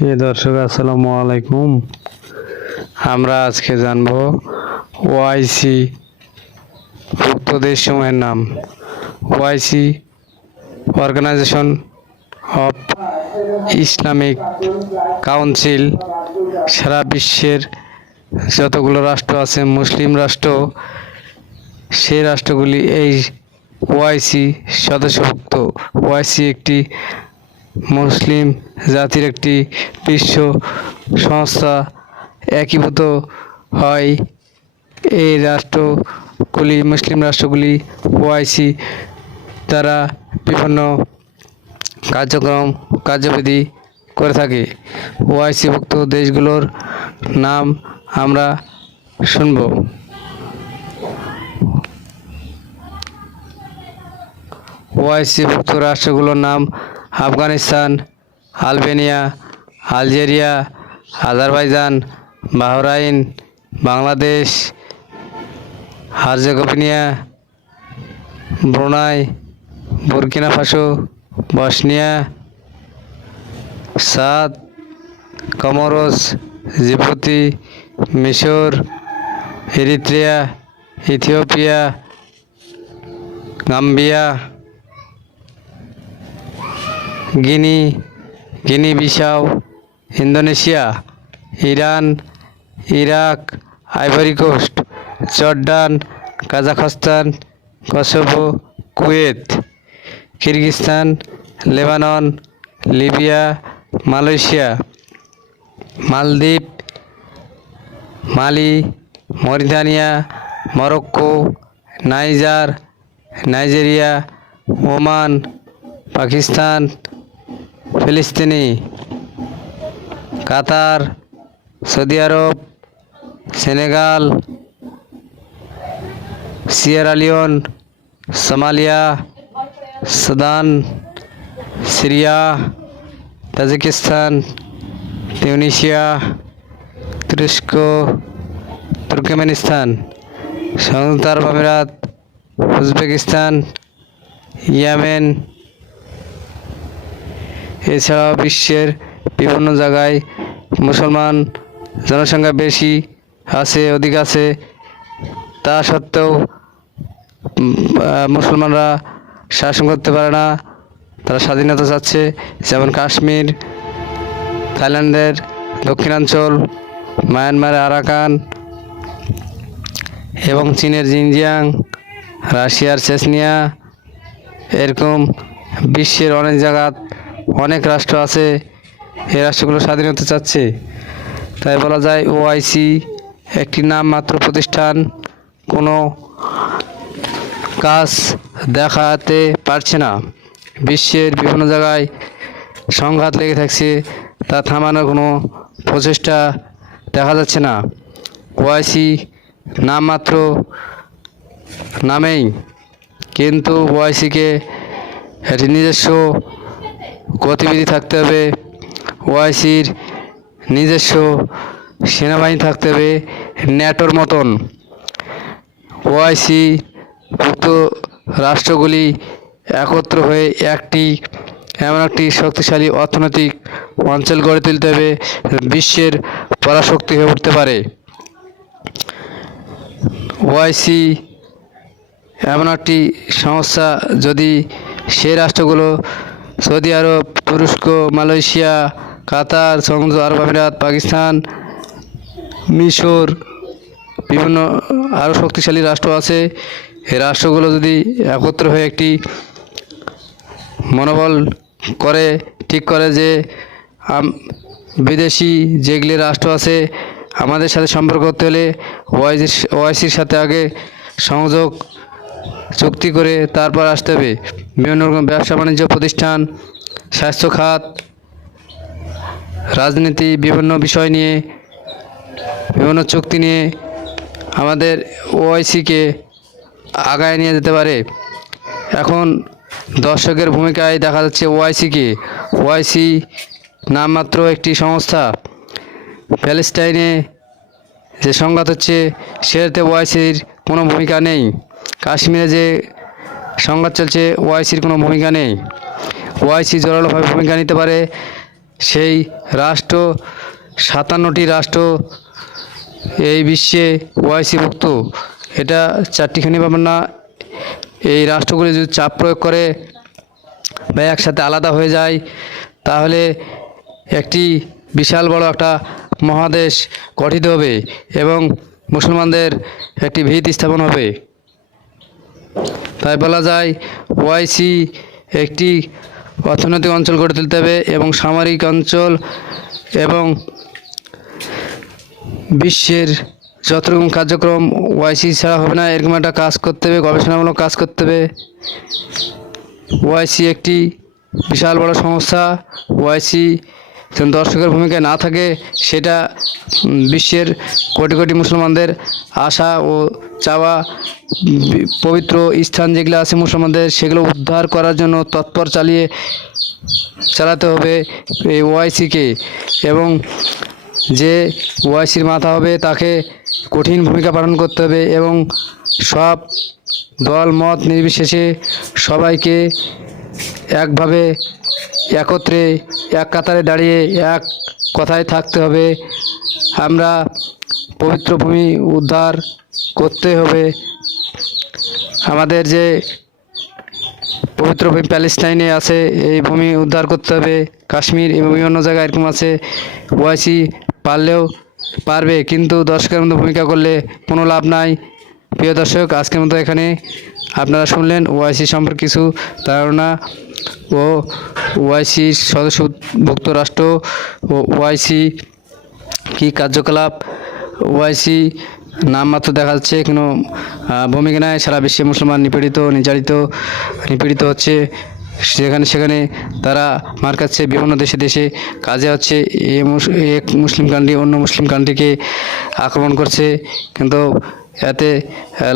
প্রিয় দর্শক আসসালামু আলাইকুম। আমরা আজকে জানব ওআইসি ভুক্ত দেশসমূহের নাম। OIC organisation of Islamic council সারা বিশ্বের যতগুলো রাষ্ট্র আছে মুসলিম রাষ্ট্র, সেই রাষ্ট্রগুলি এই ওআইসি সদস্যভুক্ত। ওআইসি একটি মুসলিম জাতির একটি বিশ্ব সংস্থা, একীভূত হয় এই রাষ্ট্রগুলি, মুসলিম রাষ্ট্রগুলি ওআইসি দ্বারা বিভিন্ন কার্যবিধি করে থাকে। ওআইসিভুক্ত দেশগুলোর নাম আমরা শুনব। ওআইসিভুক্ত রাষ্ট্রগুলোর নাম: Afghanistan, Albania, Algeria, Azerbaijan, Bahrain, Bangladesh, Herzegovina, Brunei, Burkina Faso, Bosnia, Chad, Comoros, Djibouti, মিশর, Eritrea, Ethiopia, Gambia, Guinea Bissau, Indonesia, Iran, Iraq, Ivory Coast, Jordan, Kazakhstan, Kosovo, Kuwait, Kyrgyzstan, Lebanon, Libya, Malaysia, মালদ্বীপ, Mali, Mauritania, Morocco, Nigeria, Oman, Pakistan, ফিলিস্তিনি, Qatar, Saudi Arab, Senegal, Sierra Leone, Somalia, Sudan, Syria, Tajikistan, Tunisia, তুরস্ক, Turkmenistan, সংযুক্ত আরব আমিরাত, Uzbekistan, Yemen. এছাড়াও বিশ্বের বিভিন্ন জায়গায় মুসলমান জনসংখ্যা বেশি আছে, অধিক আছে, তা সত্ত্বেও মুসলমানরা শাসন করতে পারে না, তারা স্বাধীনতা চাচ্ছে। যেমন কাশ্মীর, থাইল্যান্ডের দক্ষিণাঞ্চল, মায়ানমারের আরাকান এবং চীনের জিনজিয়াং, রাশিয়ার চেচনিয়া, এরকম বিশ্বের অনেক জায়গাত অনেক রাষ্ট্র আছে, এই রাষ্ট্রগুলো স্বাধীনতা চাচ্ছে। তাই বলা যায় ওআইসি একটি নামমাত্র প্রতিষ্ঠান, কোনো কাজ দেখাতে পারছে না। বিশ্বের বিভিন্ন জায়গায় সংঘাত লেগে থাকছে, তা থামানোর কোনো প্রচেষ্টা দেখা যাচ্ছে না। ওআইসি নামমাত্র নামেই, কিন্তু ওআইসিকে একটি নিজস্ব গতিবিধি থাকতে হবে, ওআইসির নিজস্ব সেনাবাহিনী থাকতে হবে ন্যাটোর মতন। ওআইসি ভুক্ত রাষ্ট্রগুলি একত্র হয়ে এমন একটি শক্তিশালী অর্থনৈতিক অঞ্চল গড়ে তুলতে হবে, বিশ্বের পরাশক্তি হয়ে উঠতে পারে। ওআইসি এমন একটি সংস্থা, যদি সেই রাষ্ট্রগুলো সৌদি আরব, তুরস্ক, মালয়েশিয়া, কাতার, সংযুক্ত আরব আমিরাত, পাকিস্তান, মিশর, বিভিন্ন আরও শক্তিশালী রাষ্ট্র আছে, এই রাষ্ট্রগুলো যদি একত্র হয়ে একটি মনোবল করে, ঠিক করে যে বিদেশি যেগুলি রাষ্ট্র আছে আমাদের সাথে সম্পর্ক করতে হলে ওআইসির সাথে আগে সংযোগ চুক্তি করে তারপর আসতে হবে। বিভিন্ন রকম ব্যবসা বাণিজ্য প্রতিষ্ঠান, স্বাস্থ্য খাত, রাজনীতি, বিভিন্ন বিষয় নিয়ে, বিভিন্ন চুক্তি নিয়ে আমাদের ওআইসিকে আগায় নিয়ে যেতে পারে। এখন দর্শকের ভূমিকায় দেখা যাচ্ছে ওআইসি নামমাত্র একটি সংস্থা। প্যালেস্টাইনে যে সংঘাত হচ্ছে সেটাতে ওআইসির কোনো ভূমিকা নেই, কাশ্মীরে যে সংঘাত চলছে ওআইসির কোনো ভূমিকা নেই। ওআইসি জোরালোভাবে ভূমিকা নিতে পারে সেই রাষ্ট্র 57টি রাষ্ট্র এই বিশ্বে ওআইসিভুক্ত। এটা চারটিখানি ব্যাপার না। এই রাষ্ট্রগুলি যদি চাপ প্রয়োগ করে বা একসাথে আলাদা হয়ে যায়, তাহলে একটি বিশাল বড় একটা মহাদেশ গঠিত হবে এবং মুসলমানদের একটি ভিত স্থাপন হবে। তাই বলা যায় ওআইসি একটি অর্থনৈতিক অঞ্চল গড়ে তুলতে হবে এবং সামরিক অঞ্চল এবং বিশ্বের যত রকম কার্যক্রম ওআইসি ছাড়া হবে না, এরকম একটা কাজ করতে হবে, গবেষণামূলক কাজ করতে হবে। ওআইসি একটি বিশাল বড় সংস্থা। ওআইসি যেন দর্শকের ভূমিকায় না থাকে, সেটা বিশ্বের কোটি কোটি মুসলমানদের আশা ও চাওয়া। পবিত্র স্থান যেগুলো আছে মুসলমানদের, সেগুলো উদ্ধার করার জন্য তৎপর চালাতে হবে এই ওআইসিকে, এবং যে ওআইসির মাথা হবে তাকে কঠিন ভূমিকা পালন করতে হবে এবং সব দল মত নির্বিশেষে সবাইকে একভাবে একত্রে এক কাতারে দাঁড়িয়ে এক কথায় থাকতে হবে। আমরা পবিত্র ভূমি উদ্ধার করতে হবে। আমাদের যে পবিত্র ভূমি প্যালেস্টাইনে আছে, এই ভূমি উদ্ধার করতে হবে। কাশ্মীর এবং বিভিন্ন জায়গায় এরকম আছে। ওআইসি পারবে, কিন্তু দর্শকের মতো ভূমিকা করলে কোনো লাভ নাই। প্রিয় দর্শক, আজকের মতো এখানে আপনারা শুনলেন ওআইসি সম্পর্কে কিছু ধারণা ও ওআইসির সদস্যভুক্ত রাষ্ট্র ও ওআইসি কী কার্যকলাপ। ওআইসি নামমাত্র দেখা যাচ্ছে, কোনো ভূমিকা নেয়। সারা বিশ্বে মুসলমান নিপীড়িত হচ্ছে। সেখানে তারা মার খাচ্ছে। বিভিন্ন দেশে কাজে হচ্ছে, এক মুসলিম কান্ট্রি অন্য মুসলিম কান্ট্রিকে আক্রমণ করছে, কিন্তু এতে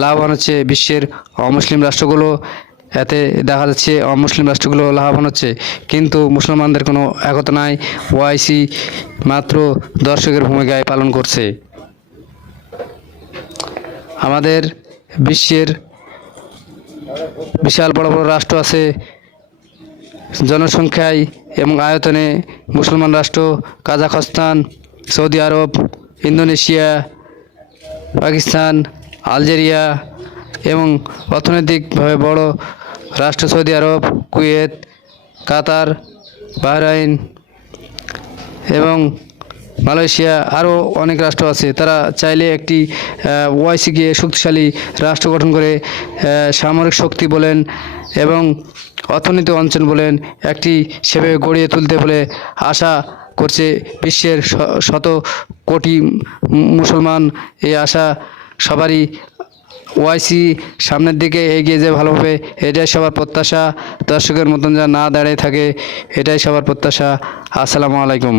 লাভবান হচ্ছে বিশ্বের অমুসলিম রাষ্ট্রগুলো। এতে দেখা যাচ্ছে অমুসলিম রাষ্ট্রগুলো লাভবান হচ্ছে, কিন্তু মুসলমানদের কোনো একতা নাই। ওআইসি মাত্র দর্শকের ভূমিকায় পালন করছে। আমাদের বিশ্বের বিশাল বড় বড় রাষ্ট্র আছে, জনসংখ্যায় এবং আয়তনে মুসলমান রাষ্ট্র: কাজাখস্তান, সৌদি আরব, ইন্দোনেশিয়া, পাকিস্তান, আলজেরিয়া, এবং অর্থনৈতিকভাবে বড় রাষ্ট্র সৌদি আরব, কুয়েত, কাতার, বাহরাইন এবং মালয়েশিয়া। আরও অনেক রাষ্ট্র আছে। তারা চাইলে একটি ওআইসিকে শক্তিশালী রাষ্ট্র গঠন করে সামরিক শক্তি বলেন এবং অর্থনৈতিক অঞ্চল বলেন একটি সেভাবে গড়িয়ে তুলতে বলে আশা করছে বিশ্বের শত কোটি মুসলমান। এই আশা সবারই। ওআইসি সামনের দিকে এগিয়ে যায় ভালোভাবে, এটাই সবার প্রত্যাশা। দর্শকের মতন যা না দাঁড়িয়ে থাকে, এটাই সবার প্রত্যাশা। আসসালামু আলাইকুম।